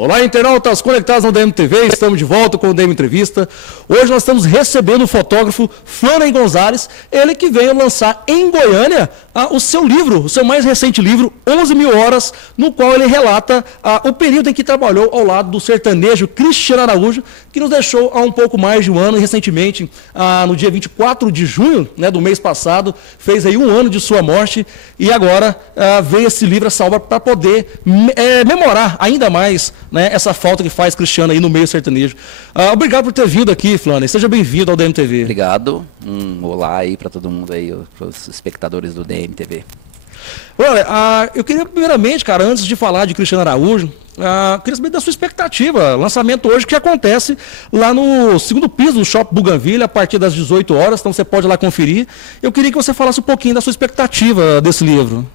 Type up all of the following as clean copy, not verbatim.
Olá, internautas conectados no DMTV, estamos de volta com o DM Entrevista. Hoje nós estamos recebendo o fotógrafo Flaney Gonzalez, ele que veio lançar em Goiânia o seu livro, o seu mais recente livro, 11.000 Horas, no qual ele relata o período em que trabalhou ao lado do sertanejo Cristiano Araújo, que nos deixou há um pouco mais de um ano, e recentemente, no dia 24 de junho, né, do mês passado, fez aí um ano de sua morte, e agora veio esse livro, essa obra, para poder memorar ainda mais, né, essa falta que faz Cristiano aí no meio sertanejo. Obrigado por ter vindo aqui, Flaney. Seja bem-vindo ao DMTV. Obrigado. Olá aí para todo mundo aí, para os espectadores do DMTV. Olha, eu queria primeiramente, cara, antes de falar de Cristiano Araújo, queria saber da sua expectativa. Lançamento hoje que acontece lá no segundo piso do Shopping Bougainville, a partir das 18 horas, então você pode ir lá conferir. Eu queria que você falasse um pouquinho da sua expectativa desse livro.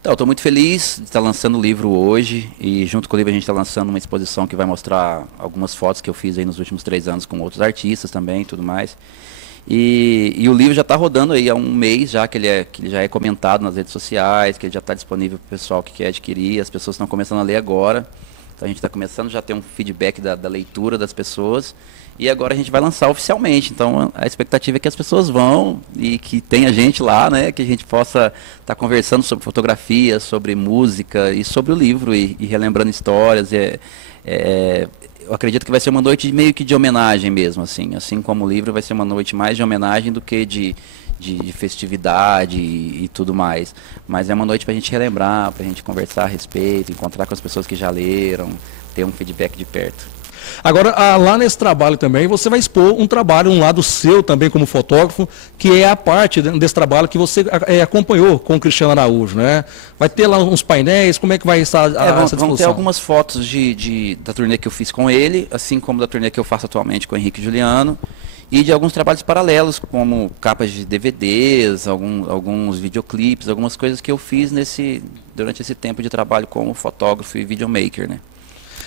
Então, eu estou muito feliz de estar lançando o livro hoje, e junto com o livro a gente está lançando uma exposição que vai mostrar algumas fotos que eu fiz aí nos últimos 3 anos com outros artistas também e tudo mais. E o livro já está rodando aí há um mês já, que ele já é comentado nas redes sociais, que ele já está disponível para o pessoal que quer adquirir, as pessoas estão começando a ler agora. Então a gente está começando já a ter um feedback da leitura das pessoas, e agora a gente vai lançar oficialmente. Então a expectativa é que as pessoas vão e que tenha gente lá, né, que a gente possa estar conversando sobre fotografia, sobre música e sobre o livro e relembrando histórias. Eu acredito que vai ser uma noite meio que de homenagem mesmo, assim como o livro vai ser uma noite mais de homenagem do que de festividade e tudo mais. Mas é uma noite para a gente relembrar, para a gente conversar a respeito, encontrar com as pessoas que já leram, ter um feedback de perto. Agora, lá nesse trabalho também, você vai expor um lado seu também como fotógrafo, que é a parte desse trabalho que você acompanhou com o Cristiano Araújo, né? Vai ter lá uns painéis, como é que vai estar essa discussão? Vão ter algumas fotos da turnê que eu fiz com ele, assim como da turnê que eu faço atualmente com o Henrique e Juliano, e de alguns trabalhos paralelos, como capas de DVDs, alguns videoclipes, algumas coisas que eu fiz durante esse tempo de trabalho como fotógrafo e videomaker, né?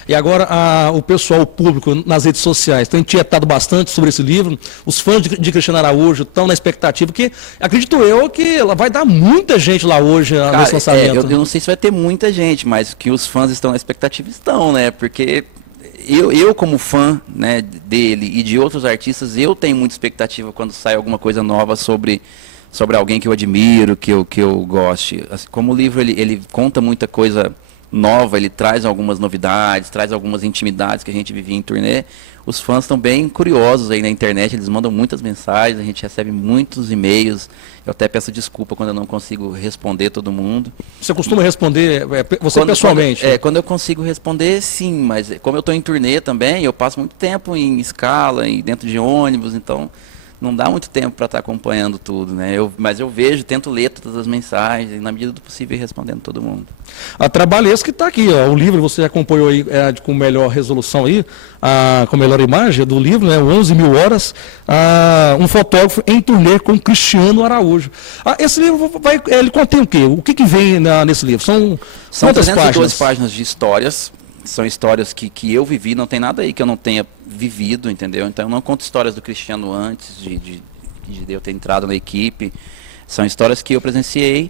E agora o pessoal, o público nas redes sociais tem tietado bastante sobre esse livro. Os fãs de Cristiano Araújo estão na expectativa, porque acredito eu que vai dar muita gente lá hoje nesse lançamento. Eu não sei se vai ter muita gente, mas que os fãs estão na expectativa estão, né? Porque eu como fã, né, dele e de outros artistas, eu tenho muita expectativa quando sai alguma coisa nova sobre alguém que eu admiro, que eu goste. Como o livro ele conta muita coisa nova, ele traz algumas novidades, traz algumas intimidades que a gente vivia em turnê. Os fãs estão bem curiosos aí na internet, eles mandam muitas mensagens, a gente recebe muitos e-mails. Eu até peço desculpa quando eu não consigo responder todo mundo. Você costuma responder pessoalmente? Quando eu consigo responder, sim, mas como eu estou em turnê também, eu passo muito tempo em escala e dentro de ônibus, então não dá muito tempo para estar acompanhando tudo, né? Mas eu vejo, tento ler todas as mensagens, e na medida do possível ir respondendo todo mundo. A Trabalhesco que está aqui, ó, o livro você acompanhou aí com melhor resolução aí, com melhor imagem do livro, né? 11.000 Horas, um fotógrafo em turnê com Cristiano Araújo. Esse livro ele contém o quê? O que vem nesse livro? São quantas 312 páginas de histórias. São histórias que eu vivi, não tem nada aí que eu não tenha vivido, entendeu? Então eu não conto histórias do Cristiano antes de eu ter entrado na equipe. São histórias que eu presenciei,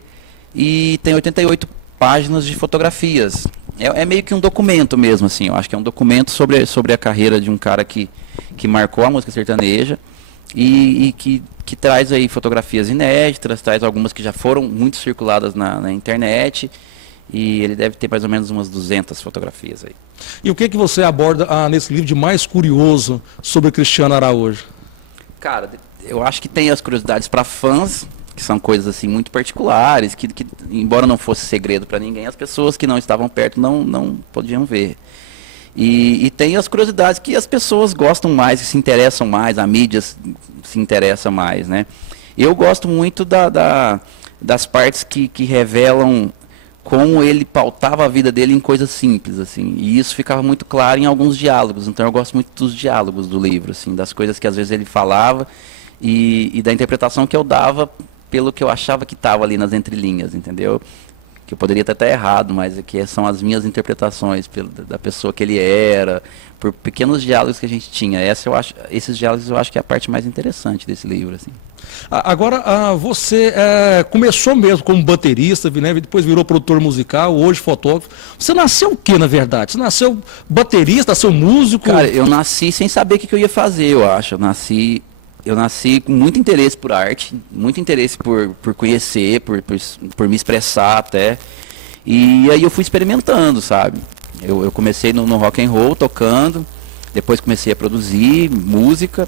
e tem 88 páginas de fotografias. É meio que um documento mesmo, assim. Eu acho que é um documento sobre a carreira de um cara que marcou a música sertaneja e que traz aí fotografias inéditas, traz algumas que já foram muito circuladas na internet. E ele deve ter mais ou menos umas 200 fotografias aí. E o que você aborda nesse livro de mais curioso sobre Cristiano Araújo? Cara, eu acho que tem as curiosidades para fãs, que são coisas assim muito particulares, que embora não fosse segredo para ninguém, as pessoas que não estavam perto não podiam ver. E tem as curiosidades que as pessoas gostam mais, que se interessam mais, a mídia se interessa mais, né? Eu gosto muito das partes que revelam como ele pautava a vida dele em coisas simples, assim, e isso ficava muito claro em alguns diálogos. Então eu gosto muito dos diálogos do livro, assim, das coisas que às vezes ele falava e da interpretação que eu dava pelo que eu achava que estava ali nas entrelinhas, entendeu? que eu poderia até estar errado, mas que são as minhas interpretações da pessoa que ele era, por pequenos diálogos que a gente tinha. Esses diálogos eu acho que é a parte mais interessante desse livro, assim. Agora, você começou mesmo como baterista, né? Depois virou produtor musical, hoje fotógrafo. Você nasceu o quê, na verdade? Você nasceu baterista, nasceu músico? Cara, eu nasci sem saber o que eu ia fazer, eu acho. Eu nasci com muito interesse por arte, muito interesse por conhecer, por me expressar até. E aí eu fui experimentando, sabe? Eu comecei no rock and roll, tocando, depois comecei a produzir música,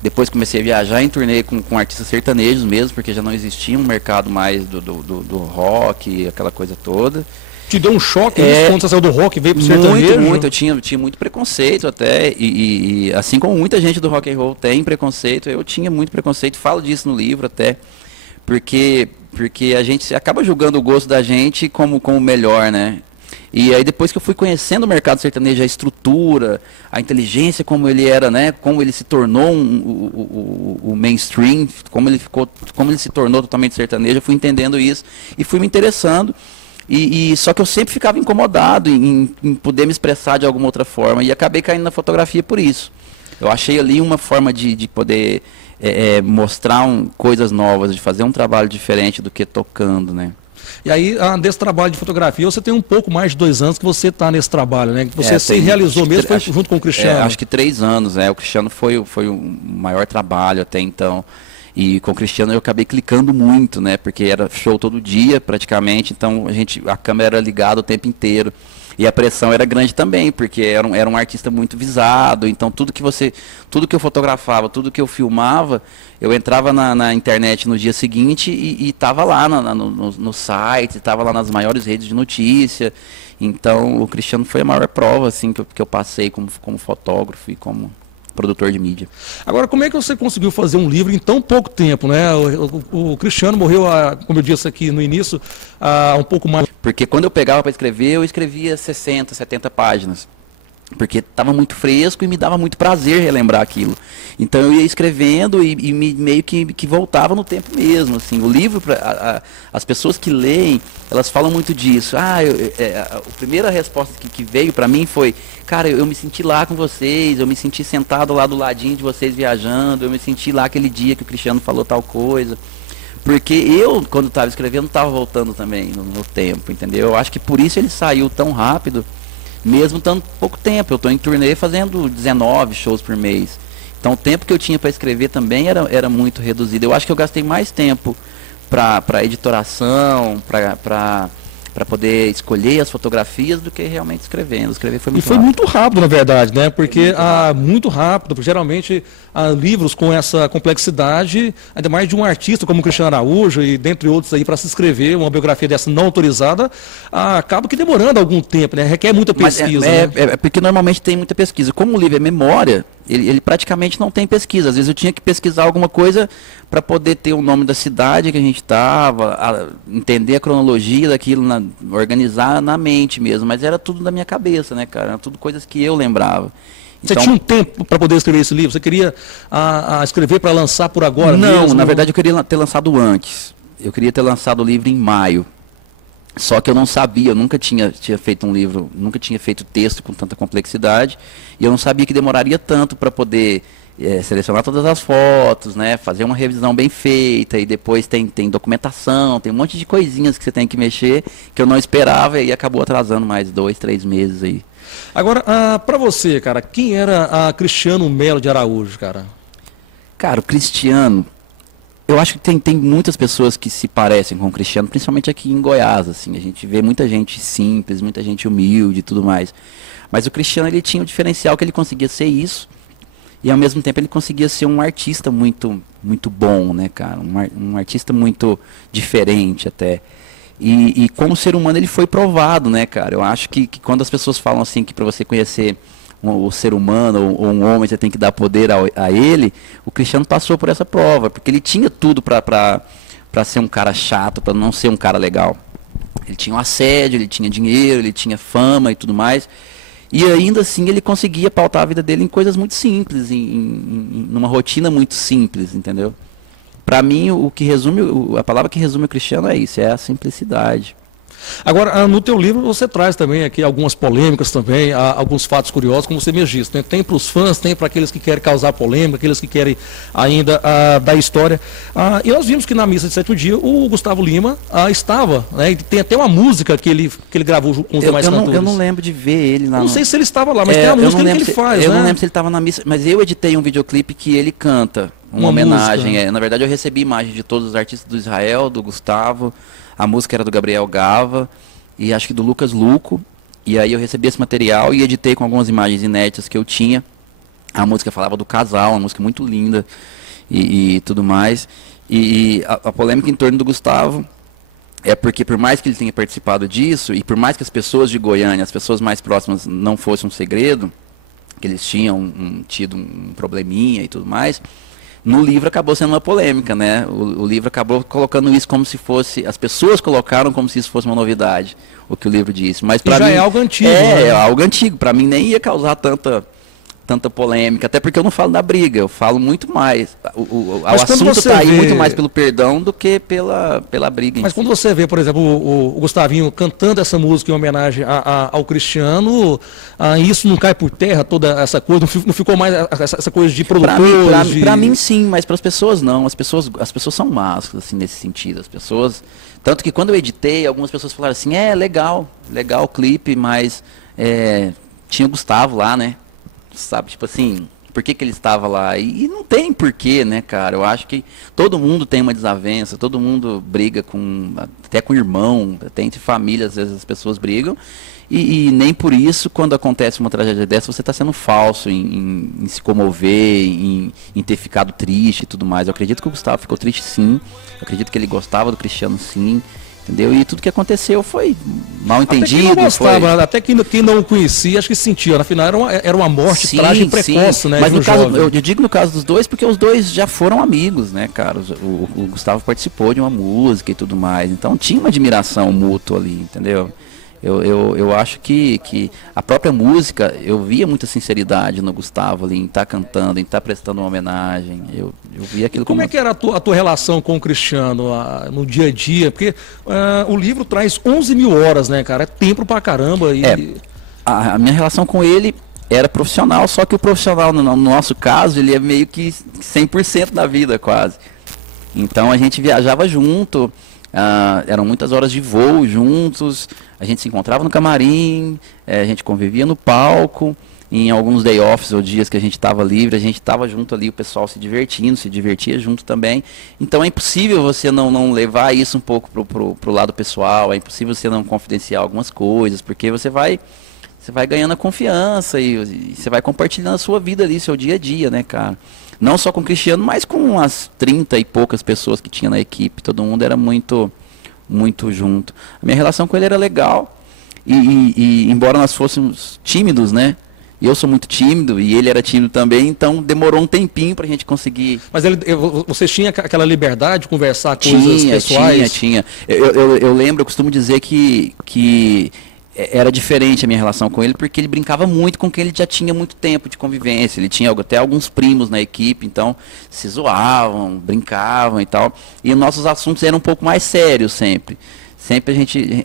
depois comecei a viajar em turnê com artistas sertanejos mesmo, porque já não existia um mercado mais do rock, aquela coisa toda. Te deu um choque isso, quando você saiu do rock e veio pro sertanejo? Muito. Eu tinha muito preconceito até, e assim como muita gente do rock and roll tem preconceito, eu tinha muito preconceito, falo disso no livro até, porque a gente acaba julgando o gosto da gente como melhor, né? E aí depois que eu fui conhecendo o mercado sertanejo, a estrutura, a inteligência, como ele era, né? Como ele se tornou o mainstream, como ele se tornou totalmente sertanejo, eu fui entendendo isso e fui me interessando. Só que eu sempre ficava incomodado em poder me expressar de alguma outra forma e acabei caindo na fotografia por isso. Eu achei ali uma forma de poder mostrar coisas novas, de fazer um trabalho diferente do que tocando, né? E aí, desse trabalho de fotografia, você tem um pouco mais de 2 anos que você está nesse trabalho, né? Que você se realizou mesmo, foi junto com o Cristiano. Acho que 3 anos, né? O Cristiano foi o maior trabalho até então. E com o Cristiano eu acabei clicando muito, né? Porque era show todo dia, praticamente. Então a câmera era ligada o tempo inteiro. E a pressão era grande também, porque era um artista muito visado. Então tudo que eu fotografava, tudo que eu filmava, eu entrava na internet no dia seguinte e estava lá no site, estava lá nas maiores redes de notícia. Então o Cristiano foi a maior prova assim, que eu passei como fotógrafo e como produtor de mídia. Agora, como é que você conseguiu fazer um livro em tão pouco tempo, né? O Cristiano morreu, como eu disse aqui no início, há um pouco mais. Porque quando eu pegava para escrever, eu escrevia 60, 70 páginas. Porque estava muito fresco e me dava muito prazer relembrar aquilo. Então eu ia escrevendo e meio que voltava no tempo mesmo. Assim. O livro, as pessoas que leem, elas falam muito disso. A primeira resposta que veio para mim foi: cara, eu me senti lá com vocês, eu me senti sentado lá do ladinho de vocês viajando, eu me senti lá aquele dia que o Cristiano falou tal coisa. Porque eu, quando estava escrevendo, estava voltando também no tempo, entendeu? Eu acho que por isso ele saiu tão rápido, mesmo tanto pouco tempo. Eu estou em turnê fazendo 19 shows por mês. Então o tempo que eu tinha para escrever também era muito reduzido. Eu acho que eu gastei mais tempo para editoração, para poder escolher as fotografias do que realmente escrevendo. Escrever foi muito rápido. E foi muito rápido, na verdade, né? Porque muito rápido, porque geralmente livros com essa complexidade, ainda mais de um artista como o Cristiano Araújo e dentre outros aí, para se escrever uma biografia dessa não autorizada, acaba que demorando algum tempo, né? Requer muita pesquisa. Mas porque normalmente tem muita pesquisa. Como o livro é memória, ele praticamente não tem pesquisa. Às vezes eu tinha que pesquisar alguma coisa para poder ter o nome da cidade que a gente estava, entender a cronologia daquilo, organizar na mente mesmo. Mas era tudo da minha cabeça, né, cara? Era tudo coisas que eu lembrava. Você tinha um tempo para poder escrever esse livro? Você queria escrever para lançar por agora mesmo? Não, na verdade eu queria ter lançado antes. Eu queria ter lançado o livro em maio. Só que eu não sabia, eu nunca tinha feito um livro, nunca tinha feito texto com tanta complexidade. E eu não sabia que demoraria tanto para poder selecionar todas as fotos, né, fazer uma revisão bem feita. E depois tem documentação, tem um monte de coisinhas que você tem que mexer, que eu não esperava e acabou atrasando mais 2, 3 meses aí. Agora, para você, cara, quem era Cristiano Melo de Araújo, cara? Cara, o Cristiano, eu acho que tem muitas pessoas que se parecem com o Cristiano, principalmente aqui em Goiás, assim. A gente vê muita gente simples, muita gente humilde e tudo mais. Mas o Cristiano, ele tinha um diferencial que ele conseguia ser isso, e ao mesmo tempo ele conseguia ser um artista muito, muito bom, né, cara? Um artista muito diferente até. E como ser humano ele foi provado, né, cara? Eu acho que quando as pessoas falam assim que para você conhecer o ser humano ou um homem você tem que dar poder a ele, o Cristiano passou por essa prova, porque ele tinha tudo para ser um cara chato, para não ser um cara legal. Ele tinha um assédio, ele tinha dinheiro, ele tinha fama e tudo mais. E ainda assim ele conseguia pautar a vida dele em coisas muito simples, numa rotina muito simples, entendeu? Para mim, a palavra que resume o Cristiano é isso, é a simplicidade. Agora, no teu livro você traz também aqui algumas polêmicas também, alguns fatos curiosos, como você mesmo disse, né? Tem para os fãs, tem para aqueles que querem causar polêmica, aqueles que querem ainda dar história. E nós vimos que na missa de sétimo dia o Gustavo Lima estava, né? Tem até uma música que ele gravou com os demais cantores. Eu não lembro de ver ele lá. Não sei se ele estava lá, mas tem a música que ele faz, eu né? não lembro se ele estava na missa, mas eu editei um videoclipe que ele canta, uma homenagem. Na verdade, eu recebi imagens de todos os artistas do Israel, do Gustavo, a música era do Gabriel Gava, e acho que do Lucas Luco, e aí eu recebi esse material e editei com algumas imagens inéditas que eu tinha. A música falava do casal, uma música muito linda e tudo mais. E a polêmica em torno do Gustavo é porque, por mais que ele tenha participado disso, e por mais que as pessoas de Goiânia, as pessoas mais próximas, não fosse um segredo, que eles tinham tido um probleminha e tudo mais, no livro acabou sendo uma polêmica, né? O livro acabou colocando isso como se fosse... As pessoas colocaram como se isso fosse uma novidade, o que o livro disse. Mas para mim... é algo antigo. É algo antigo. Para mim nem ia causar tanta polêmica, até porque eu não falo da briga, eu falo muito mais. O assunto está aí muito mais pelo perdão do que pela briga. Mas quando você vê, por exemplo, o Gustavinho cantando essa música em homenagem ao Cristiano, isso não cai por terra, toda essa coisa, não ficou mais essa coisa de produtores? Para mim sim, mas para as pessoas não. As pessoas são más, assim, nesse sentido. As pessoas... Tanto que quando eu editei, algumas pessoas falaram assim, legal o clipe, mas tinha o Gustavo lá, né? Sabe, tipo assim, por que ele estava lá? E não tem porquê, né, cara? Eu acho que todo mundo tem uma desavença, todo mundo briga até com o irmão, até entre famílias, às vezes as pessoas brigam. E nem por isso, quando acontece uma tragédia dessa, você está sendo falso em se comover, em ter ficado triste e tudo mais. Eu acredito que o Gustavo ficou triste sim, eu acredito que ele gostava do Cristiano sim. Entendeu? E tudo que aconteceu foi mal entendido. Até quem não o conhecia, acho que sentia. Afinal, era uma morte trágica e precoce, né? Mas no caso, eu digo no caso dos dois, porque os dois já foram amigos, né, cara? O Gustavo participou de uma música e tudo mais. Então tinha uma admiração mútua ali, entendeu? Eu acho que a própria música, eu via muita sinceridade no Gustavo ali, em estar cantando, em estar prestando uma homenagem. Eu via aquilo como é que era a tua relação com o Cristiano no dia a dia? Porque o livro traz 11 mil horas, né, cara? É tempo pra caramba. A minha relação com ele era profissional, só que o profissional, no nosso caso, ele é meio que 100% da vida, quase. Então a gente viajava junto. Eram muitas horas de voo juntos, a gente se encontrava no camarim, a gente convivia no palco, em alguns day offs ou dias que a gente estava livre, a gente estava junto ali, o pessoal se divertia junto também. Então é impossível você não levar isso um pouco pro lado pessoal, é impossível você não confidenciar algumas coisas, porque você vai ganhando a confiança e você vai compartilhando a sua vida ali, seu dia a dia, né, cara? Não só com o Cristiano, mas com as 30 e poucas pessoas que tinha na equipe. Todo mundo era muito, muito junto. A minha relação com ele era legal. E embora nós fôssemos tímidos, né? Eu sou muito tímido e ele era tímido também, então demorou um tempinho pra gente conseguir... Mas vocês tinham aquela liberdade de conversar coisas pessoais? Tinha. Eu lembro, eu costumo dizer que era diferente a minha relação com ele, porque ele brincava muito com quem ele já tinha muito tempo de convivência. Ele tinha até alguns primos na equipe, então se zoavam, brincavam e tal. E os nossos assuntos eram um pouco mais sérios sempre. Sempre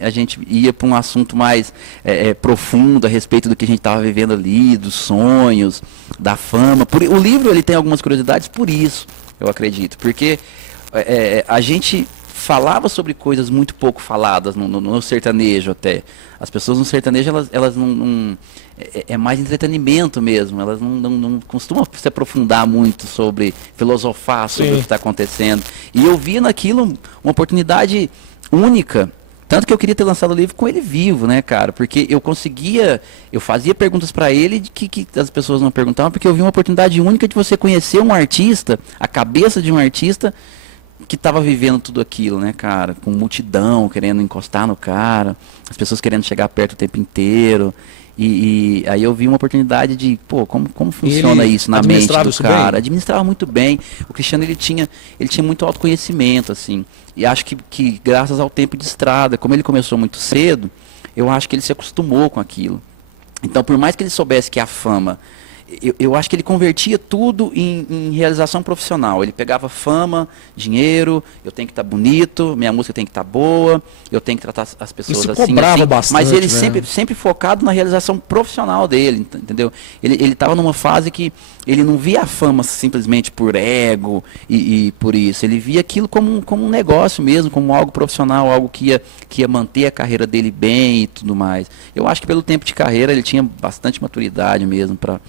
a gente ia para um assunto mais profundo a respeito do que a gente estava vivendo ali, dos sonhos, da fama. O livro ele tem algumas curiosidades por isso, eu acredito. Porque a gente falava sobre coisas muito pouco faladas no sertanejo até. As pessoas no sertanejo, elas não é mais entretenimento mesmo, elas não costumam se aprofundar muito sobre, filosofar sobre o que está acontecendo. E eu via naquilo uma oportunidade única, tanto que eu queria ter lançado o livro com ele vivo, né, cara, porque eu fazia perguntas para ele que as pessoas não perguntavam, porque eu vi uma oportunidade única de você conhecer um artista, a cabeça de um artista, que estava vivendo tudo aquilo, né, cara, com multidão querendo encostar no cara, as pessoas querendo chegar perto o tempo inteiro, e aí eu vi uma oportunidade de, como funciona isso na mente do cara. Administrava muito bem. O Cristiano, ele tinha muito autoconhecimento, assim, e acho que graças ao tempo de estrada, como ele começou muito cedo, eu acho que ele se acostumou com aquilo. Então, por mais que ele soubesse que a fama eu acho que ele convertia tudo em realização profissional. Ele pegava fama, dinheiro, eu tenho que estar bonito, minha música tem que estar boa, eu tenho que tratar as pessoas se assim, cobrava bastante, mas ele né? sempre focado na realização profissional dele, entendeu? Ele estava numa fase que ele não via a fama simplesmente por ego e por isso. Ele via aquilo como um negócio mesmo, como algo profissional, algo que ia manter a carreira dele bem e tudo mais. Eu acho que pelo tempo de carreira ele tinha bastante maturidade mesmo para...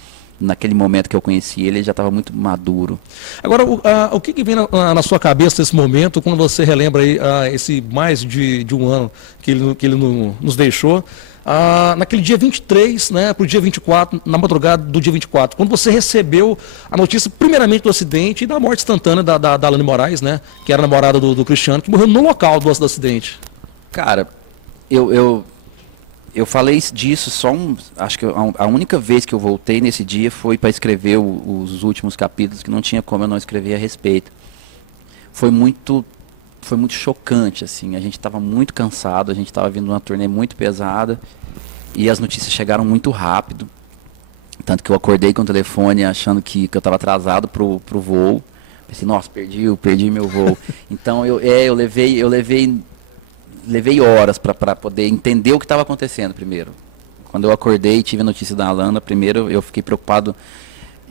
Naquele momento que eu conheci ele já estava muito maduro. Agora, o que vem na sua cabeça nesse momento, quando você relembra aí, esse mais de um ano que ele nos deixou, naquele dia 23, né, para o dia 24, na madrugada do dia 24, quando você recebeu a notícia, primeiramente, do acidente e da morte instantânea da Alane Moraes, né, que era namorada do Cristiano, que morreu no local do acidente? Cara, eu falei disso acho que a única vez que eu voltei nesse dia foi para escrever os últimos capítulos, que não tinha como eu não escrever a respeito. Foi muito chocante, assim, a gente estava muito cansado, a gente estava vindo uma turnê muito pesada e as notícias chegaram muito rápido, tanto que eu acordei com o telefone achando que eu estava atrasado pro voo. Pensei, nossa, perdi meu voo. Então eu levei horas para poder entender o que estava acontecendo primeiro. Quando eu acordei e tive a notícia da Alana, primeiro eu fiquei preocupado,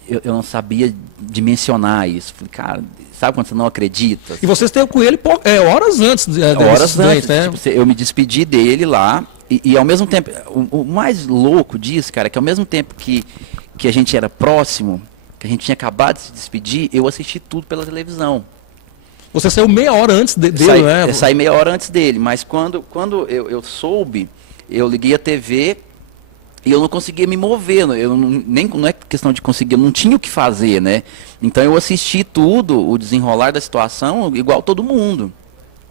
eu não sabia dimensionar isso. Falei, cara, sabe quando você não acredita? E vocês esteve com ele horas antes desse acidente, né? Tipo, eu me despedi dele lá e ao mesmo tempo, o mais louco disso, cara, é que ao mesmo tempo que a gente era próximo, que a gente tinha acabado de se despedir, eu assisti tudo pela televisão. Você saiu meia hora antes dele, né? Eu saí meia hora antes dele, mas quando eu soube, eu liguei a TV e eu não conseguia me mover. Não é questão de conseguir, eu não tinha o que fazer, né? Então eu assisti tudo, o desenrolar da situação, igual todo mundo.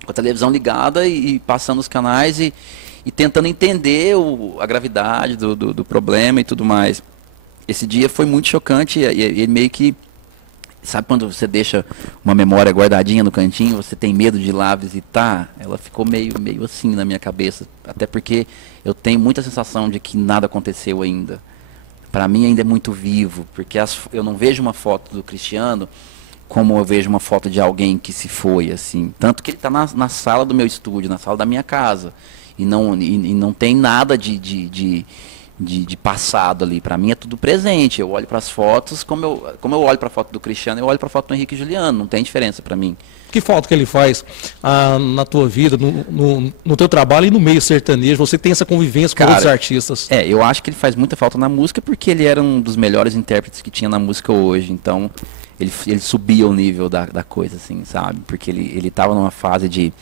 Com a televisão ligada e passando os canais e tentando entender a gravidade do problema e tudo mais. Esse dia foi muito chocante e meio que... Sabe quando você deixa uma memória guardadinha no cantinho, você tem medo de ir lá visitar? Ela ficou meio assim na minha cabeça. Até porque eu tenho muita sensação de que nada aconteceu ainda. Para mim ainda é muito vivo, porque eu não vejo uma foto do Cristiano como eu vejo uma foto de alguém que se foi, assim. Tanto que ele está na sala do meu estúdio, na sala da minha casa. E não tem nada de passado ali. Para mim é tudo presente. Eu olho para as fotos, como eu olho para a foto do Cristiano, eu olho para a foto do Henrique e Juliano. Não tem diferença para mim. Que falta que ele faz na tua vida, no teu trabalho e no meio sertanejo? Você tem essa convivência com outros artistas? Eu acho que ele faz muita falta na música porque ele era um dos melhores intérpretes que tinha na música hoje. Então ele subia o nível da coisa, assim, sabe? Porque ele estava numa fase de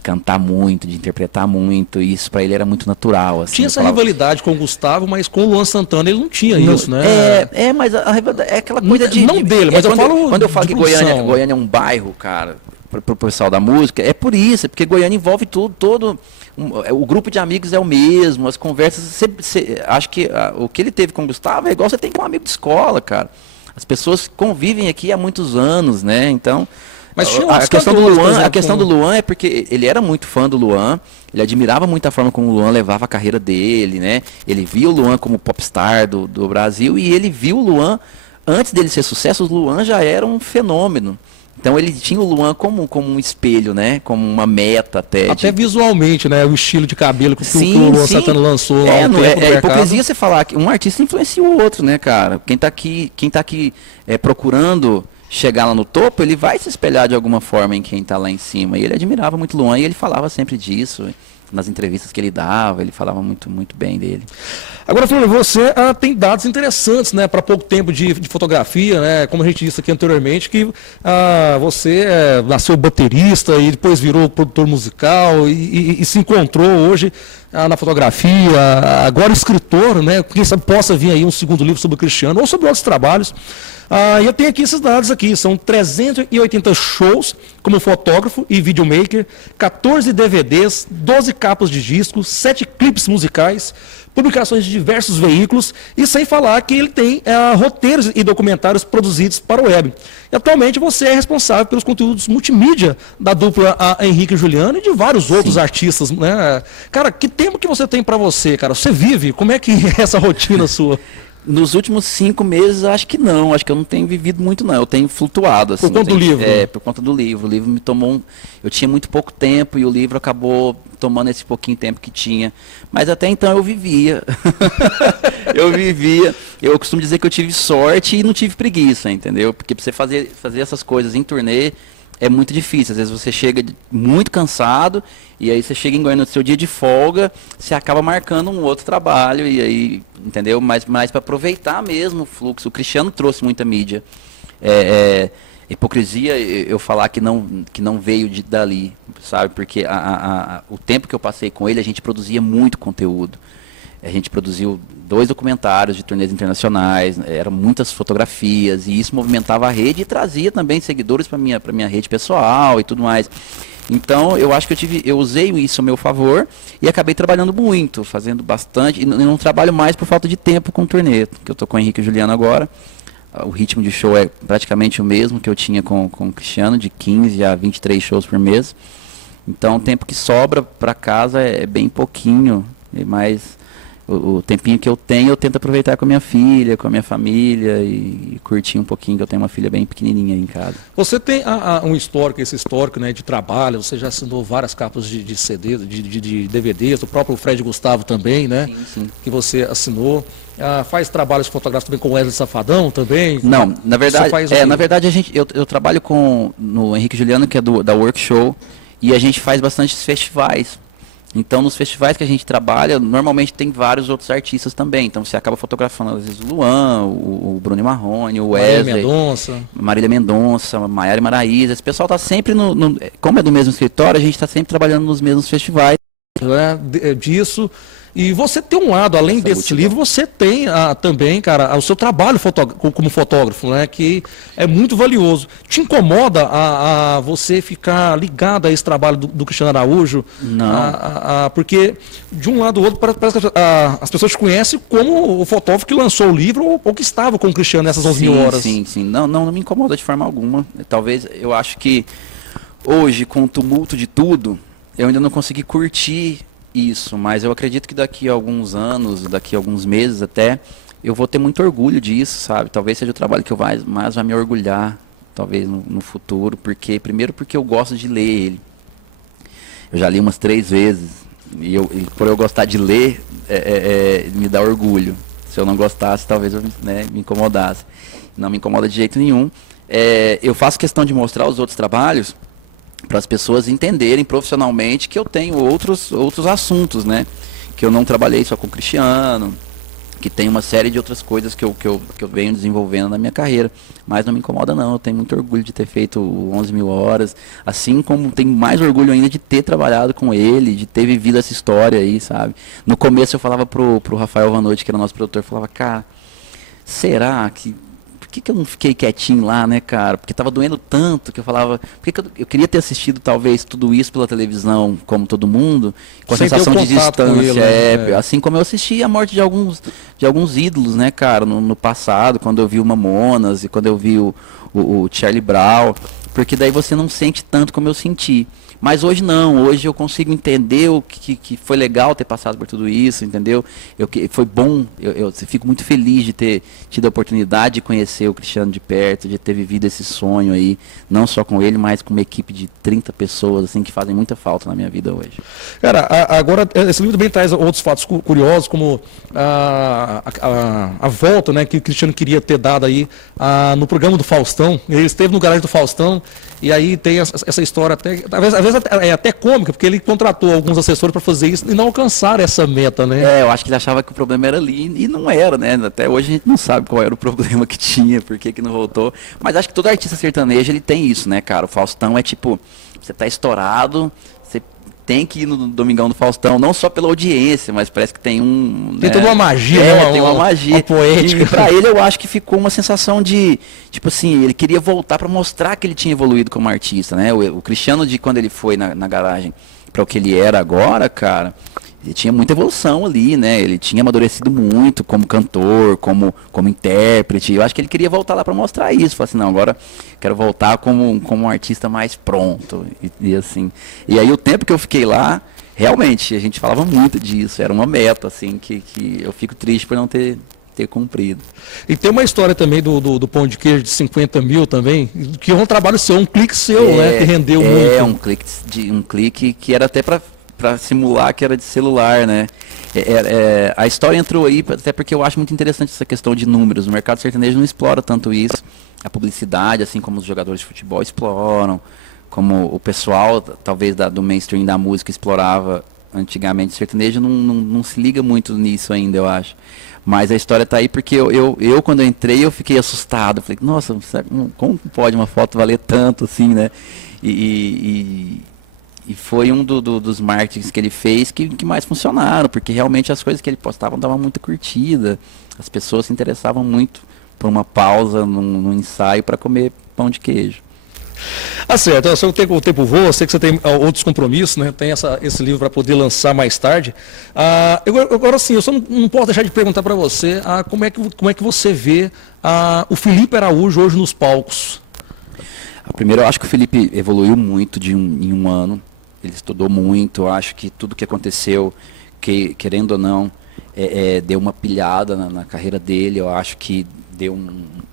cantar muito, de interpretar muito, e isso pra ele era muito natural. Assim, tinha essa rivalidade com o Gustavo, mas com o Luan Santana ele não tinha isso, né? Mas a rivalidade é aquela coisa não dele, mas quando eu falo que produção. Goiânia é um bairro, cara, pro pessoal da música, é por isso, é porque Goiânia envolve todo o grupo de amigos é o mesmo, as conversas, acho que o que ele teve com o Gustavo é igual você tem com um amigo de escola, cara. As pessoas convivem aqui há muitos anos, né? Então, mas tinha a questão do Luan é porque ele era muito fã do Luan, ele admirava muito a forma como o Luan levava a carreira dele, né? Ele via o Luan como popstar do Brasil e ele viu o Luan, antes dele ser sucesso, o Luan já era um fenômeno. Então ele tinha o Luan como um espelho, né? Como uma meta até. Até visualmente, né? O estilo de cabelo que o Luan Santana lançou lá no tempo é hipocrisia você falar que um artista influencia o outro, né, cara? Quem tá aqui procurando chegar lá no topo, ele vai se espelhar de alguma forma em quem está lá em cima. E ele admirava muito o Luan e ele falava sempre disso. Nas entrevistas que ele dava, ele falava muito, muito bem dele. Agora, Flávio, você tem dados interessantes, né, para pouco tempo de fotografia, né, como a gente disse aqui anteriormente, que você nasceu baterista e depois virou produtor musical e se encontrou hoje na fotografia, agora escritor, né, quem sabe possa vir aí um segundo livro sobre o Cristiano ou sobre outros trabalhos. Eu tenho aqui esses dados aqui, são 380 shows como fotógrafo e videomaker, 14 DVDs, 12 capas de discos, 7 clipes musicais, publicações de diversos veículos e sem falar que ele tem roteiros e documentários produzidos para o web. E atualmente você é responsável pelos conteúdos multimídia da dupla Henrique e Juliano e de vários outros artistas, né? Cara, que tempo que você tem para você, cara? Você vive? Como é que é essa rotina sua? Nos últimos 5 meses, acho que não. Acho que eu não tenho vivido muito, não. Eu tenho flutuado, assim. Por conta do livro? Por conta do livro. O livro me tomou Eu tinha muito pouco tempo e o livro acabou tomando esse pouquinho tempo que tinha. Mas até então eu vivia. Eu vivia. Eu costumo dizer que eu tive sorte e não tive preguiça, entendeu? Porque pra você fazer essas coisas em turnê é muito difícil. Às vezes você chega muito cansado e aí você chega em Goiânia no seu dia de folga, você acaba marcando um outro trabalho e aí, entendeu? Mas para aproveitar mesmo o fluxo. O Cristiano trouxe muita mídia. Hipocrisia eu falar que não veio dali, sabe? Porque o tempo que eu passei com ele, a gente produzia muito conteúdo. A gente produziu 2 documentários de turnês internacionais, eram muitas fotografias, e isso movimentava a rede e trazia também seguidores para minha rede pessoal e tudo mais. Então, eu acho que eu usei isso a meu favor e acabei trabalhando muito, fazendo bastante, e não trabalho mais por falta de tempo com turnê, que eu tô com o Henrique e o Juliano agora. O ritmo de show é praticamente o mesmo que eu tinha com o Cristiano, de 15 a 23 shows por mês. Então, o tempo que sobra para casa é bem pouquinho, mas o tempinho que eu tenho, eu tento aproveitar com a minha filha, com a minha família e curtir um pouquinho, que eu tenho uma filha bem pequenininha aí em casa. Você tem esse histórico, né, de trabalho, você já assinou várias capas de CD, de DVDs, o próprio Fred Gustavo também, né? Sim. Que você assinou. Faz trabalhos fotográficos também com o Wesley Safadão também? Não, na verdade eu trabalho no Henrique e Juliano, que é da Work Show, e a gente faz bastante festivais. Então, nos festivais que a gente trabalha, normalmente tem vários outros artistas também. Então, você acaba fotografando, às vezes, o Luan, o Bruno Marrone, o Wesley, Marília Mendonça, Maiara Maraíza. Esse pessoal está sempre como é do mesmo escritório, a gente está sempre trabalhando nos mesmos festivais. Disso. E você tem um lado, além desse livro, você tem também, cara, o seu trabalho como fotógrafo, né, que é muito valioso. Te incomoda você ficar ligado a esse trabalho do Cristiano Araújo? Não. Porque, de um lado ou outro, parece que as pessoas te conhecem como o fotógrafo que lançou o livro ou que estava com o Cristiano nessas 11 mil horas. Sim. Não me incomoda de forma alguma. Talvez, eu acho que hoje, com o tumulto de tudo, eu ainda não consegui curtir isso, mas eu acredito que daqui a alguns anos, daqui a alguns meses até, eu vou ter muito orgulho disso, sabe? Talvez seja o trabalho que eu mais vai me orgulhar, talvez no futuro, primeiro porque eu gosto de ler ele. Eu já li umas 3 vezes, e por eu gostar de ler, me dá orgulho. Se eu não gostasse, talvez eu me incomodasse. Não me incomoda de jeito nenhum. Eu faço questão de mostrar os outros trabalhos, para as pessoas entenderem profissionalmente que eu tenho outros assuntos, né? Que eu não trabalhei só com o Cristiano, que tem uma série de outras coisas que eu venho desenvolvendo na minha carreira. Mas não me incomoda não, eu tenho muito orgulho de ter feito 11 mil horas, assim como tenho mais orgulho ainda de ter trabalhado com ele, de ter vivido essa história aí, sabe? No começo eu falava pro Rafael Vanotti, que era nosso produtor, eu falava, cara, será que... Por que eu não fiquei quietinho lá, né, cara? Porque tava doendo tanto que eu falava... Por que eu queria ter assistido, talvez, tudo isso pela televisão, como todo mundo, com a sensação de distância. Assim como eu assisti a morte de alguns ídolos, né, cara, no passado, quando eu vi o Mamonas e quando eu vi o Charlie Brown. Porque daí você não sente tanto como eu senti. Mas hoje não, hoje eu consigo entender o que foi legal ter passado por tudo isso, entendeu? Foi bom, eu fico muito feliz de ter tido a oportunidade de conhecer o Cristiano de perto, de ter vivido esse sonho aí, não só com ele, mas com uma equipe de 30 pessoas, assim, que fazem muita falta na minha vida hoje. Cara, agora, esse livro também traz outros fatos curiosos, como a volta, né, que o Cristiano queria ter dado aí no programa do Faustão. Ele esteve no garagem do Faustão, e aí tem essa história, às vezes é até cômica, porque ele contratou alguns assessores para fazer isso e não alcançaram essa meta, né? Eu acho que ele achava que o problema era ali e não era, né? Até hoje a gente não sabe qual era o problema que tinha, por que não voltou. Mas acho que todo artista sertanejo ele tem isso, né, cara? O Faustão é tipo, você tá estourado, você tem que ir no Domingão do Faustão, não só pela audiência, mas parece que tem Tem toda uma magia, né? Tem uma magia. Uma poética. E pra ele eu acho que ficou uma sensação de, tipo assim, ele queria voltar pra mostrar que ele tinha evoluído como artista, né? O Cristiano, de quando ele foi na garagem para o que ele era agora, cara, ele tinha muita evolução ali, né? Ele tinha amadurecido muito como cantor, como intérprete. Eu acho que ele queria voltar lá para mostrar isso. Falar assim, não, agora quero voltar como um artista mais pronto. E assim. E aí o tempo que eu fiquei lá, realmente, a gente falava muito disso. Era uma meta, assim, que eu fico triste por não ter ter cumprido. E tem uma história também do pão de queijo de 50 mil também, que é um trabalho seu, um clique seu, né? Que rendeu muito. Um clique que era até para simular que era de celular, né? A história entrou aí, até porque eu acho muito interessante essa questão de números. O mercado sertanejo não explora tanto isso. A publicidade, assim como os jogadores de futebol exploram, como o pessoal, talvez, do mainstream da música explorava antigamente. O sertanejo não se liga muito nisso ainda, eu acho. Mas a história está aí porque eu, quando eu entrei, eu fiquei assustado. Falei, nossa, como pode uma foto valer tanto assim, né? E foi um dos marketings que ele fez que mais funcionaram, porque realmente as coisas que ele postava davam muita curtida. As pessoas se interessavam muito por uma pausa no ensaio para comer pão de queijo. Certo, o tempo voa, eu sei que você tem outros compromissos, né? Tem esse livro para poder lançar mais tarde. Agora sim, eu só não posso deixar de perguntar para você como é que você vê o Felipe Araújo hoje nos palcos. Primeiro, eu acho que o Felipe evoluiu muito em um ano. Ele estudou muito, eu acho que tudo que aconteceu, querendo ou não, deu uma pilhada na carreira dele. Eu acho que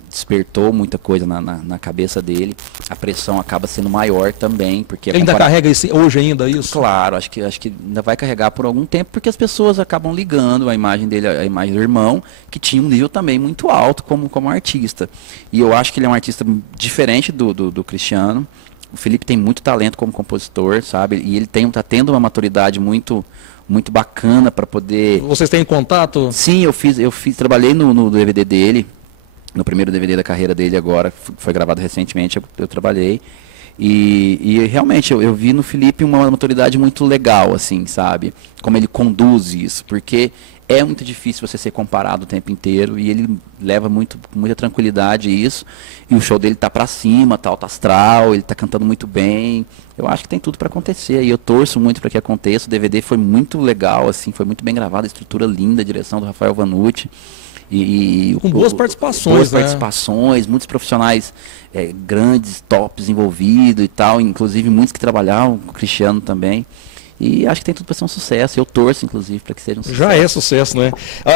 despertou muita coisa na cabeça dele. A pressão acaba sendo maior também, porque ele ainda carrega hoje ainda isso? Claro, acho que ainda vai carregar por algum tempo, porque as pessoas acabam ligando a imagem dele, a imagem do irmão, que tinha um nível também muito alto como artista. E eu acho que ele é um artista diferente do Cristiano. O Felipe tem muito talento como compositor, sabe? E ele tá tendo uma maturidade muito bacana para poder... Vocês têm contato? Sim, trabalhei no DVD dele. No primeiro DVD da carreira dele agora, foi gravado recentemente, eu trabalhei. E realmente eu vi no Felipe uma maturidade muito legal, assim, sabe? Como ele conduz isso, porque é muito difícil você ser comparado o tempo inteiro e ele leva muita tranquilidade isso. E o show dele tá pra cima, tá alto astral, ele tá cantando muito bem. Eu acho que tem tudo para acontecer e eu torço muito para que aconteça. O DVD foi muito legal, assim, foi muito bem gravado, a estrutura linda, a direção do Rafael Vanucci. Com boas participações, né? Muitos profissionais grandes, tops envolvidos e tal, inclusive muitos que trabalhavam com o Cristiano também. E acho que tem tudo para ser um sucesso. Eu torço, inclusive, para que seja um sucesso. Já é sucesso, né?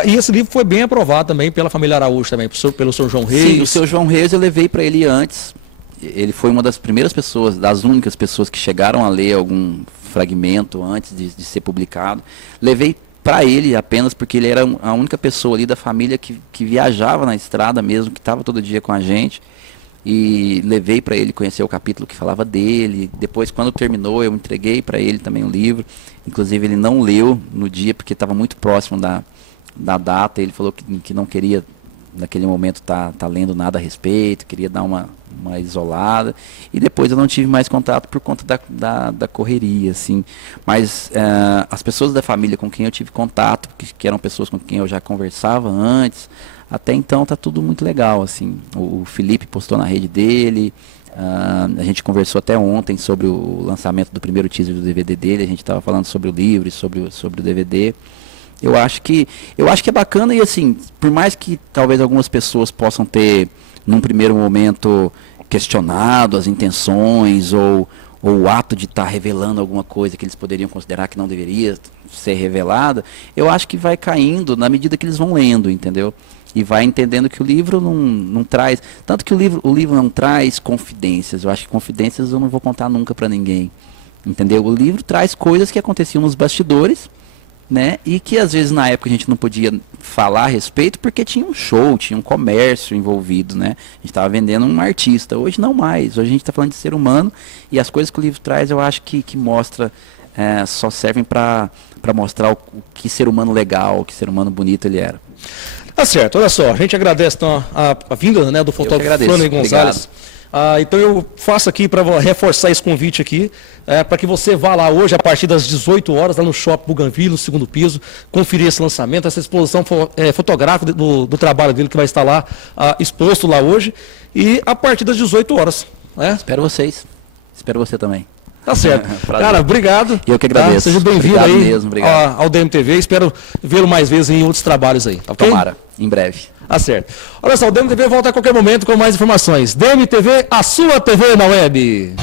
E esse livro foi bem aprovado também pela família Araújo também, pelo Sr. João Reis. Sim, o Sr. João Reis eu levei para ele antes. Ele foi uma das primeiras pessoas, das únicas pessoas que chegaram a ler algum fragmento antes de ser publicado. Levei para ele apenas porque ele era a única pessoa ali da família que viajava na estrada mesmo, que estava todo dia com a gente. E levei para ele conhecer o capítulo que falava dele. Depois, quando terminou, eu entreguei para ele também um livro. Inclusive, ele não leu no dia porque estava muito próximo da data. Ele falou que não queria, naquele momento, tá lendo nada a respeito, queria dar uma isolada. E depois eu não tive mais contato por conta da correria, assim. Mas as pessoas da família com quem eu tive contato, que eram pessoas com quem eu já conversava antes, até então tá tudo muito legal, assim. O Felipe postou na rede dele, a gente conversou até ontem sobre o lançamento do primeiro teaser do DVD dele, a gente estava falando sobre o livro e sobre o DVD. Eu acho que é bacana e, assim, por mais que talvez algumas pessoas possam ter, num primeiro momento, questionado as intenções ou o ato de estar revelando alguma coisa que eles poderiam considerar que não deveria ser revelada, eu acho que vai caindo na medida que eles vão lendo, entendeu? E vai entendendo que o livro não traz... Tanto que o livro não traz confidências. Eu acho que confidências eu não vou contar nunca para ninguém. Entendeu? O livro traz coisas que aconteciam nos bastidores, né? E que às vezes na época a gente não podia falar a respeito porque tinha um show, tinha um comércio envolvido, né? A gente estava vendendo um artista. Hoje não mais. Hoje a gente está falando de ser humano. E as coisas que o livro traz eu acho que mostra... só servem para mostrar o que ser humano legal, o que ser humano bonito ele era. Tá certo, olha só, a gente agradece então, a vinda, né, do fotógrafo Flânio Gonzalez. Então eu faço aqui para reforçar esse convite aqui, para que você vá lá hoje, a partir das 18 horas, lá no Shopping Bougainville, no segundo piso, conferir esse lançamento, essa exposição fotográfica do trabalho dele, que vai estar lá exposto lá hoje, e a partir das 18 horas. Né? Espero vocês, espero você também. Tá certo. Cara, obrigado. Eu que agradeço. Tá? Seja bem-vindo aí mesmo, ao DMTV. Espero vê-lo mais vezes em outros trabalhos aí. Okay? Tomara, em breve. Tá certo. Olha só, o DMTV volta a qualquer momento com mais informações. DMTV, a sua TV na web.